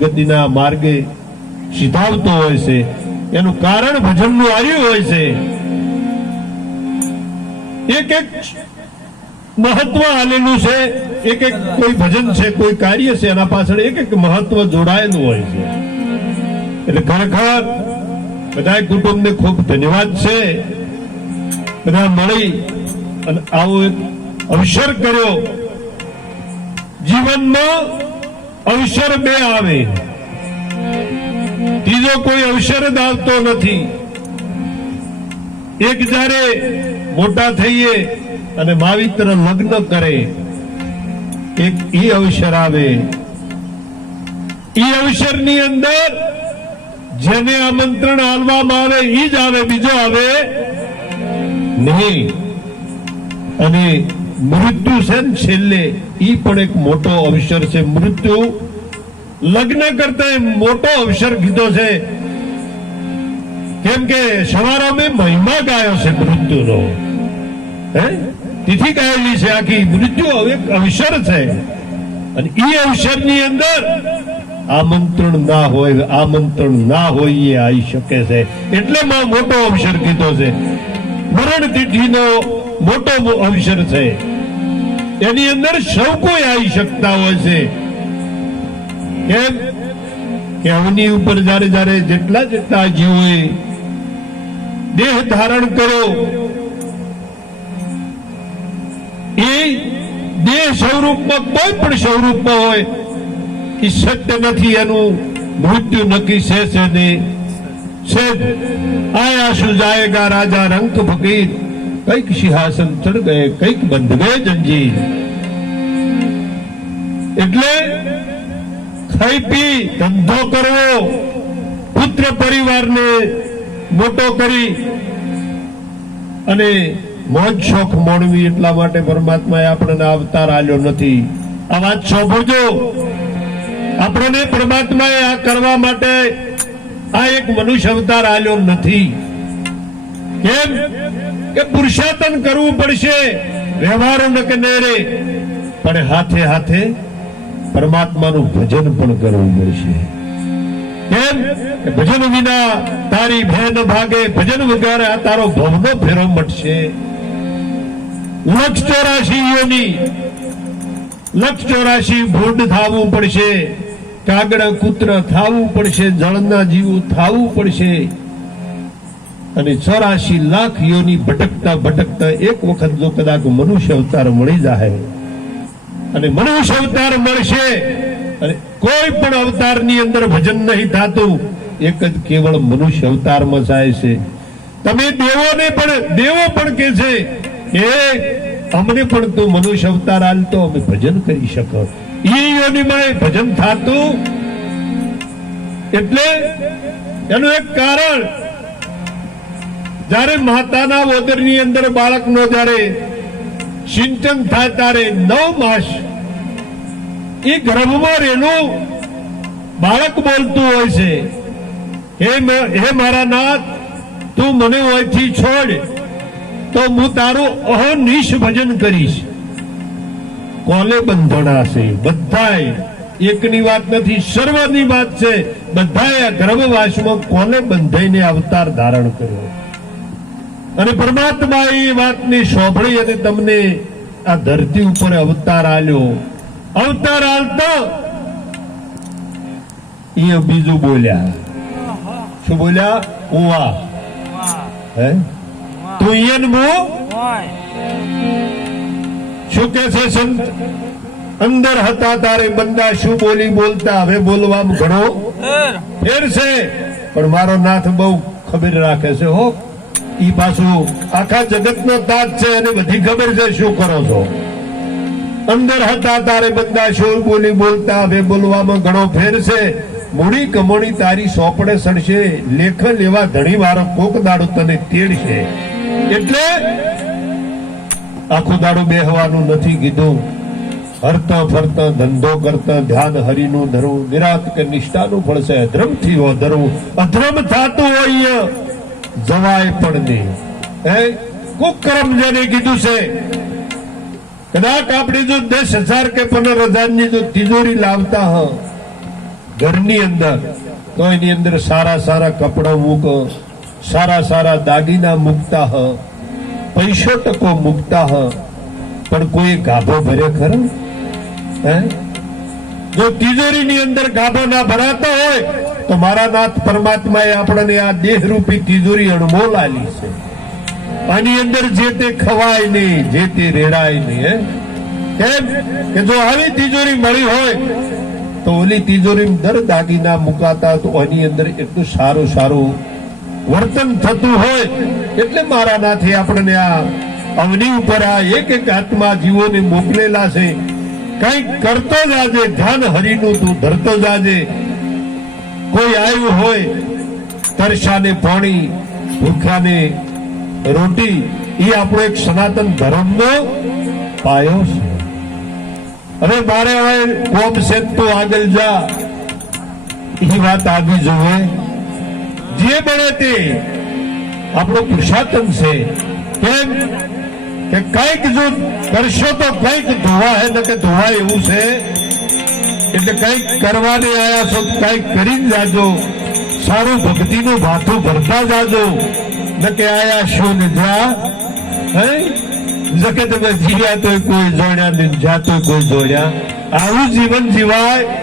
ગતિના માર્ગે સિધાવતો હોય છે. એનું કારણ ભજનનું આર્યું હોય છે. એક એક મહત્વ આલેલું છે, એક એક કોઈ ભજન છે, કોઈ કાર્ય છે, એના પાછળ એક એક મહત્વ જોડાયેલું હોય છે. એટલે ખરેખર બધા કુટુંબને ખૂબ ધન્યવાદ છે. બધા મળી અને આવો એક અવસર કર્યો. જીવનમાં અવસર બે આવે. ત્રીજો કોઈ અવસર જ આવતો નથી. એક જ્યારે મોટા થઈએ અને માવિત્ર લગ્ન કરે, એક ઈ અવસર આવે. ઈ અવસરની અંદર જેને આમંત્રણ આલવામાં આવે, ઈ જ આવે, બીજો આવે નહીં. અને મૃત્યુ છે ને છેલ્લે એ પણ એક મોટો અવસર છે. મૃત્યુ લગ્ન કરતા મોટો અવસર કીધો છે. કેમ કે સવારે મેં મહિમા ગાયો છે મૃત્યુનો. હે? તિથિ ગાયેલી છે આખી. મૃત્યુ હવે અવસર છે. અને એ અવસરની અંદર આમંત્રણ ના હોય, આમંત્રણ ના હોય એ આવી શકે છે. એટલે મોટો અવસર કીધો છે. મરણ તિથિનો મોટો અવસર છે. એની અંદર સૌ કોઈ આવી શકતા હોય છે. કેમ? કે અવની ઉપર જ્યારે જ્યારે જેટલા જેટલા જીવોએ દેહ ધારણ કર્યો, એ દેહ સ્વરૂપમાં કોઈ પણ સ્વરૂપમાં હોય એ સત્ય નથી, એનું મૃત્યુ નક્કી છે ને છે આયા શું જાયગા રાજા રંક ફકીર કંઈક સિંહાસન ચડ ગયે કંઈક બંધ ગયે જંજીર એટલે ખાઈ પી ધંધો કરવો, પુત્ર પરિવારને મોટો કરી અને મોજ શોખ મોડવી એટલા માટે પરમાત્માએ આપણને અવતાર આલ્યો નથી. આ વાત સાંભળજો. આપણને પરમાત્માએ આ કરવા માટે આ એક મનુષ્ય અવતાર આલ્યો નથી. કેમ? કે પુરુષાર્થન કરવું પડશે, વ્યવહારો ન કે નેરે પણ હાથે હાથે પરમાત્માનું ભજન પણ કરવું પડશે. કેમ? ભજન વિના તારી ભેન ભાગે, ભજન વગર તારો ભવનો ફેરો મટશે. લક્ષ ચોરાશી યોની લક્ષ ચોરાશી ભૂંડ થાવું પડશે. કાગડા કૂતરા થાવું પડશે, જળના જીવું થાવું પડશે. અને ચોરાશી લાખ યોની ભટકતા ભટકતા એક વખત જો કદાચ મનુષ્ય અવતાર મળી જાય અને મનુષ્ય અવતાર મળશે અને કોઈ પણ અવતારની અંદર ભજન નહીં થતું, એક જ કેવળ મનુષ્ય અવતારમાં જાય છે. તમે દેવોને પણ, દેવો પણ કે છે કે અમને પણ તું મનુષ્ય અવતાર આલતો અમે ભજન કરી શકો. એ યોનિમાં ભજન થાતું. એટલે એનું એક કારણ જ્યારે માતાના ઓદરની અંદર બાળકનો જ્યારે સિંચન થાય ત્યારે નવ માસ એ ગર્ભમાં રહેલું બાળક બોલતું હોય છે, હે મારા નાથ, તું મને અહીંથી છોડ, તો હું તારું અહનિશ ભજન કરીશ. કોને બંધણા છે? બધાય. એકની વાત નથી, સર્વની વાત છે. બધાએ આ ગર્ભવાસમાં કોને બંધાઈને અવતાર ધારણ કર્યો? અને પરમાત્મા એ વાતની સોંભળી અને તમને આ ધરતી ઉપર અવતાર આલ્યો. અવતાર આલતો. એ બીજું બોલ્યા. શું બોલ્યા? ઉવા. હે? તું શું કે છે સંત? અંદર હતા તારે બંદા શું બોલી બોલતા? હવે બોલવામાં ઘણો ફેર છે. પણ મારો નાથ બહુ ખબર રાખે છે, હો. ઈ પાછું આખા જગતનો તાજ છે અને બધી ખબર છે, શું કરો છો? અંદર હતા તારે બધા શું બોલી બોલતા, હવે બોલવામાં ઘણો ફેર છે. મૂડી કમોણી તારી સોપડે સડશે, લેખ લેવા ધણી વારો કોક દાડો તને તેડશે. એટલે આખું દાડો બેહવાનું નથી કીધું. હરતા ફરતા, ધંધો કરતા, ધ્યાન હરિનું ધરવું નિરાત કે નિષ્ઠાનું ફળ છે અધર્મથી ધરવું અધર્મ થતું હોય જવાય પણ નહીં હે? કુકરમ જેને કીધું છે, કદાચ આપણે જો દસ હજાર કે પંદર હજારની જો તિજોરી લાવતા હ, ઘરની અંદર, તો એની અંદર સારા સારા કપડા મૂકો, સારા સારા દાગીના મૂકતા હ, પૈસો ટકો મૂકતા હ, પણ કોઈ ગાભો ભરે ખરો? હે? જો તિજોરીની અંદર ગાભો ના ભરાતા હોય તો મારા નાથ પરમાત્માએ આપણને આ દેહરૂપી તિજોરી અણમોલ આલી છે. આની અંદર જે તે ખવાય નહીં, જે તે રેડાય નહીં કેમ? કે જો આવી તિજોરી મળી હોય, તો ઓલી તિજોરી દર દાગીના મુકાતા તો એની અંદર એટલું સારું સારું વર્તન થતું હોય. એટલે મારા નાથે આપણને આ અવની ઉપર આ એક એક આત્મા જીવોને મોકલેલા છે. કઈ કરતો જાજે, ધ્યાન હરિનું તું ધરતો જાજે. કોઈ આવ્યું હોય, તરસાને પાણી ભૂખ્યાને રોટી, એ આપણો એક સનાતન ધર્મનો પાયો છે. હવે મારે હવે કોમ છે તો આગળ જા. એ વાત આવી જોવે. જે બને તે આપણો પુરુષાર્થન છે. કેમ? કે કંઈક જો કરશો તો કંઈક ધોવા હે ને કે ધોવા એવું છે. એટલે કંઈક કરવાને આવ્યા છો, કંઈક કરીને જાજો. સારું ભક્તિનું ભાથું ભરતા જાજો. ન કે આયા શું ને જા. હે? જકે તમે જીવ્યા તો કોઈ જોડ્યા ને જાતો કોઈ જોડ્યા. આવું જીવન જીવાય